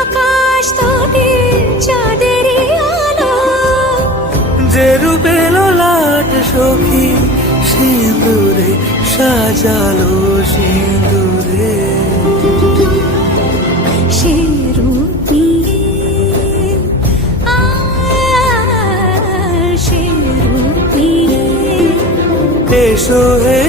আকাশ তটে চাঁদেরই আলো, যে রূপে লাট সখী সিঁদুরে সাজালো সিঁদুরে। সে রূপ নিয়ে, সে রূপ নিয়ে এসো হে